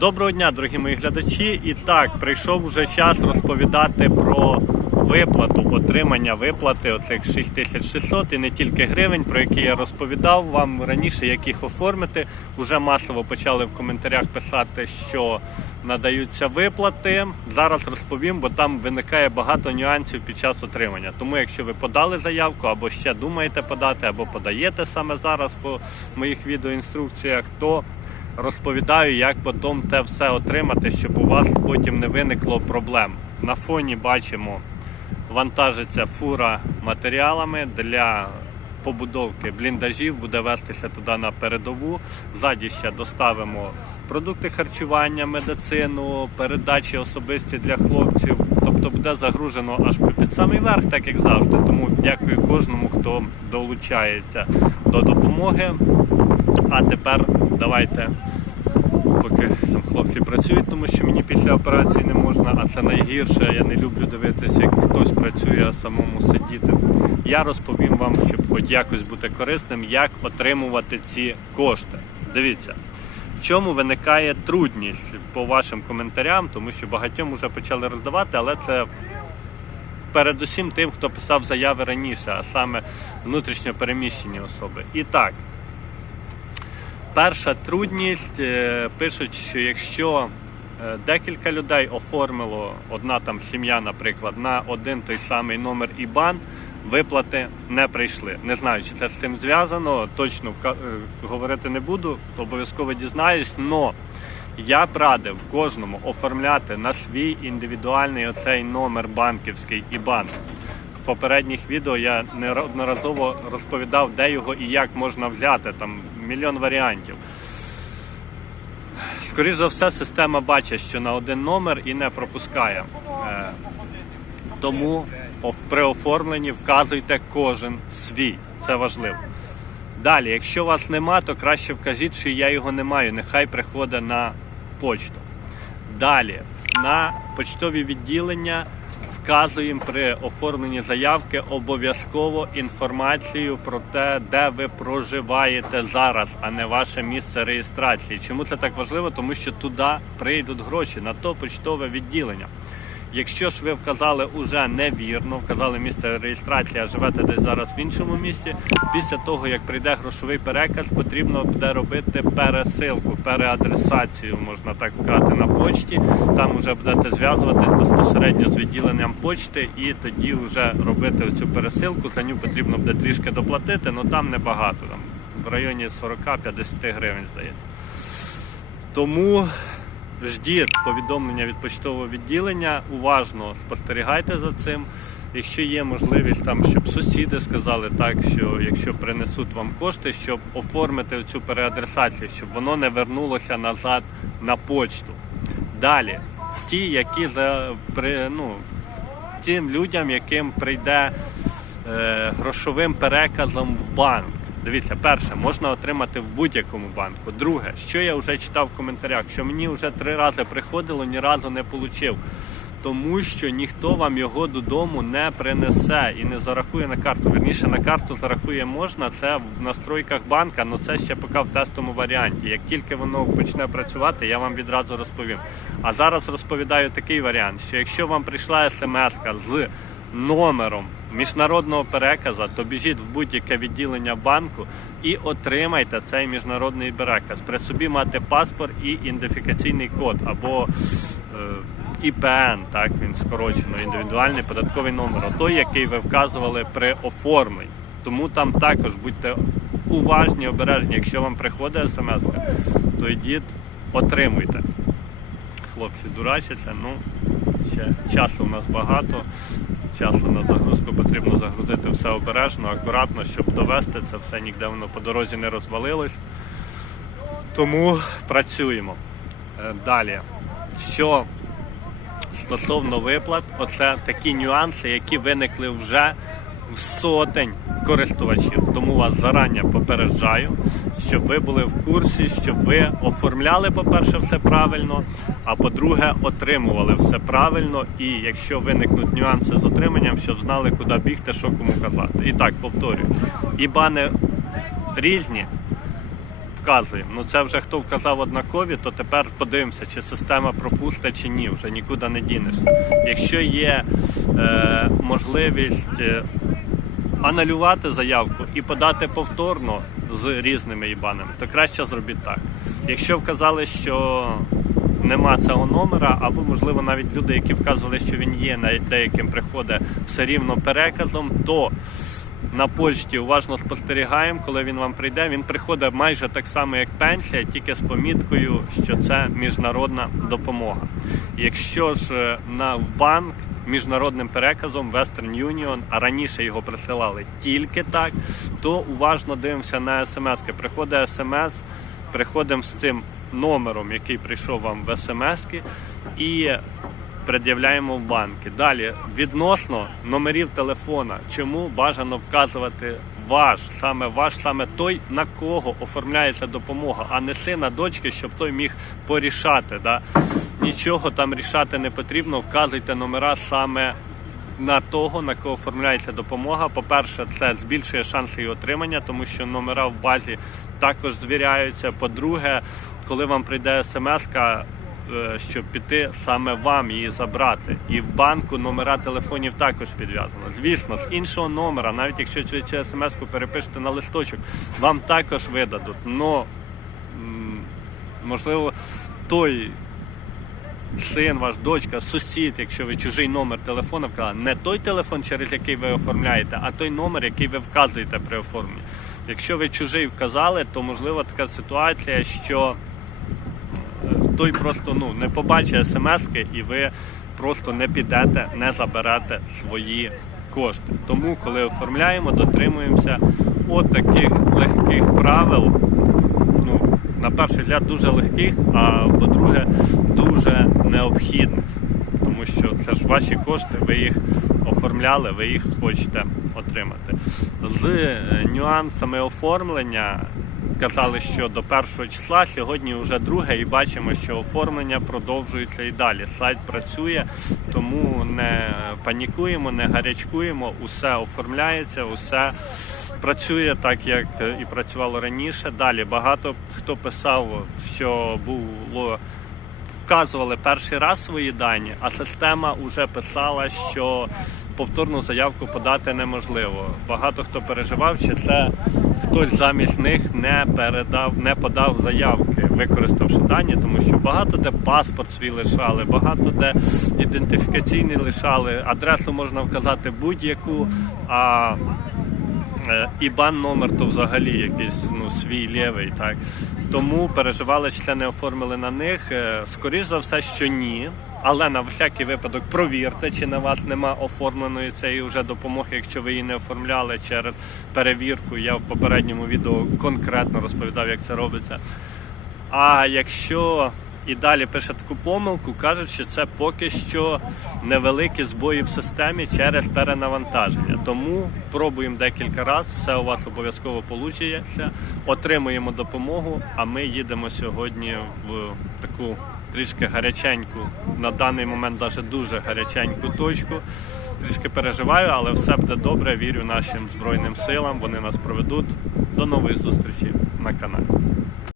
Доброго дня, дорогі мої глядачі. І так, прийшов вже час розповідати про виплату, отримання виплати оцих 6600 і не тільки гривень, про які я розповідав вам раніше, як їх оформити. Уже масово почали в коментарях писати, що надаються виплати. Зараз розповім, бо там виникає багато нюансів під час отримання. Тому, якщо ви подали заявку або ще думаєте подати, або подаєте саме зараз по моїх відеоінструкціях, то розповідаю, як потім те все отримати, щоб у вас потім не виникло проблем. На фоні бачимо, вантажиться фура матеріалами для побудовки бліндажів, буде вестися туди на передову. Ззаді ще доставимо продукти харчування, медицину, передачі особисті для хлопців. Тобто буде загружено аж під самий верх, так як завжди. Тому дякую кожному, хто долучається до допомоги. А тепер давайте, поки там хлопці працюють, тому що мені після операції не можна, а це найгірше. Я не люблю дивитися, як хтось працює, а самому сидіти. Я розповім вам, щоб хоч якось бути корисним, як отримувати ці кошти. Дивіться. В чому виникає трудність по вашим коментарям, тому що багатьом вже почали роздавати, але це передусім тим, хто писав заяви раніше, а саме внутрішньо переміщені особи. І так, перша трудність е, пишуть, що якщо е, декілька людей оформило одна там сім'я, наприклад, на один той самий номер ІБАН, виплати не прийшли. Не знаю, чи це з цим зв'язано, точно е, говорити не буду, обов'язково дізнаюсь, но я б радив кожному оформляти на свій індивідуальний оцей номер банківський ІБАН. В попередніх відео я неодноразово розповідав, де його і як можна взяти. Там мільйон варіантів. Скоріше за все, система бачить, що на один номер і не пропускає. Е, Тому при оформленні вказуйте кожен свій. Це важливо. Далі, якщо вас нема, то краще вкажіть, що я його не маю. Нехай приходить на почту. Далі, на почтові відділення вказуємо при оформленні заявки обов'язково інформацію про те, де ви проживаєте зараз, а не ваше місце реєстрації. Чому це так важливо? Тому що туди прийдуть гроші на то почтове відділення. Якщо ж ви вказали уже невірно, вказали місце реєстрації, а живете десь зараз в іншому місті, після того як прийде грошовий переказ, потрібно буде робити пересилку, переадресацію, можна так сказати, на почті. Там вже будете зв'язуватись безпосередньо з відділенням почти і тоді вже робити цю пересилку. За нього потрібно буде трішки доплатити, але там небагато, там в районі 40-50 гривень здається. Тому ждіть повідомлення від почтового відділення, уважно спостерігайте за цим. Якщо є можливість, там, щоб сусіди сказали так, що якщо принесуть вам кошти, щоб оформити цю переадресацію, щоб воно не вернулося назад на почту. Далі, ті, які за при, ну, тим людям, яким прийде е, грошовим переказом в банк. Дивіться, перше, можна отримати в будь-якому банку. Друге, що я вже читав в коментарях, що мені вже три рази приходило, ні разу не отримав. Тому що ніхто вам його додому не принесе і не зарахує на карту. Верніше на карту зарахує можна, це в настройках банка, але це ще поки в тестовому варіанті. Як тільки воно почне працювати, я вам відразу розповім. А зараз розповідаю такий варіант, що якщо вам прийшла смс з номером міжнародного переказу, то біжіть в будь-яке відділення банку і отримайте цей міжнародний переказ. При собі мати паспорт і ідентифікаційний код або е, ІПН, так він скорочено, індивідуальний податковий номер, той, який ви вказували при оформленні. Тому там також будьте уважні, обережні. Якщо вам приходить смс, то йдіть, отримуйте. Хлопці дурачаться, ну ще часу у нас багато. Часу на загрузку потрібно загрузити все обережно, акуратно, щоб довести це все, ніде воно по дорозі не розвалилось. Тому працюємо. Е, Далі. Що стосовно виплат, оце такі нюанси, які виникли вже сотень користувачів. Тому вас зарані попереджаю, щоб ви були в курсі, щоб ви оформляли, по-перше, все правильно, а по-друге, отримували все правильно. І якщо виникнуть нюанси з отриманням, щоб знали, куди бігти, що кому казати. І так, повторюю, ібани різні вказуємо. Ну це вже хто вказав однакові, то тепер подивимося, чи система пропустить чи ні, вже нікуди не дінешся. Якщо є е, можливість е, анулювати заявку і подати повторно з різними ібанами, то краще зробіть так. Якщо вказали, що нема цього номера, або можливо навіть люди, які вказували, що він є, на деяким приходить все рівно переказом, то на почті уважно спостерігаємо, коли він вам прийде. Він приходить майже так само, як пенсія, тільки з поміткою, що це міжнародна допомога. Якщо ж е, на в банк міжнародним переказом Western Union, а раніше його присилали тільки так, то уважно дивимося на смс. Приходить смс, приходимо з цим номером, який прийшов вам в смс, і пред'являємо в банки. Далі відносно номерів телефона, чому бажано вказувати ваш, саме ваш, саме той, на кого оформляється допомога, а не сина дочки, щоб той міг порішати. Да? Нічого там рішати не потрібно, вказуйте номера саме. На того, на кого оформляється допомога. По-перше, це збільшує шанси її отримання, тому що номера в базі також звіряються. По-друге, коли вам прийде смс, щоб піти саме вам її забрати. І в банку номера телефонів також підв'язано. Звісно, з іншого номера, навіть якщо цю смс-ку перепишете на листочок, вам також видадуть. Но можливо, той син, ваш дочка, сусід, якщо ви чужий номер телефону вказали, не той телефон, через який ви оформляєте, а той номер, який ви вказуєте при оформленні. Якщо ви чужий вказали, то можливо така ситуація, що е, той просто ну, не побачить смс-ки і ви просто не підете, не заберете свої кошти. Тому, коли оформляємо, дотримуємося от таких легких правил. Ну, на перший взгляд дуже легких, а по-друге, дуже необхідних. Тому що це ж ваші кошти, ви їх оформляли, ви їх хочете отримати. З е, нюансами оформлення казали, що до першого числа, сьогодні вже друге, і бачимо, що оформлення продовжується і далі. Сайт працює, тому не панікуємо, не гарячкуємо, усе оформляється, усе працює так, як і працювало раніше. Далі багато хто писав, що було вказували перший раз свої дані, а система вже писала, що повторну заявку подати неможливо. Багато хто переживав, чи це хтось замість них не передав, не подав заявки, використавши дані, тому що багато де паспорт свій лишали, багато де ідентифікаційний лишали, адресу можна вказати будь-яку. а Е, Ібан номер то взагалі якийсь ну, свій лівий, так. Тому переживали, що не оформили на них. Е, Скоріш за все, що ні. Але на всякий випадок провірте, чи на вас нема оформленої цієї вже допомоги, якщо ви її не оформляли через перевірку. Я в попередньому відео конкретно розповідав, як це робиться. А якщо і далі пише таку помилку, кажуть, що це поки що невеликі збої в системі через перенавантаження. Тому пробуємо декілька разів, все у вас обов'язково вийде, отримуємо допомогу. А ми їдемо сьогодні в таку трішки гаряченьку, на даний момент навіть дуже гаряченьку точку. Трішки переживаю, але все буде добре. Вірю нашим збройним силам. Вони нас проведуть. До нових зустрічей на каналі.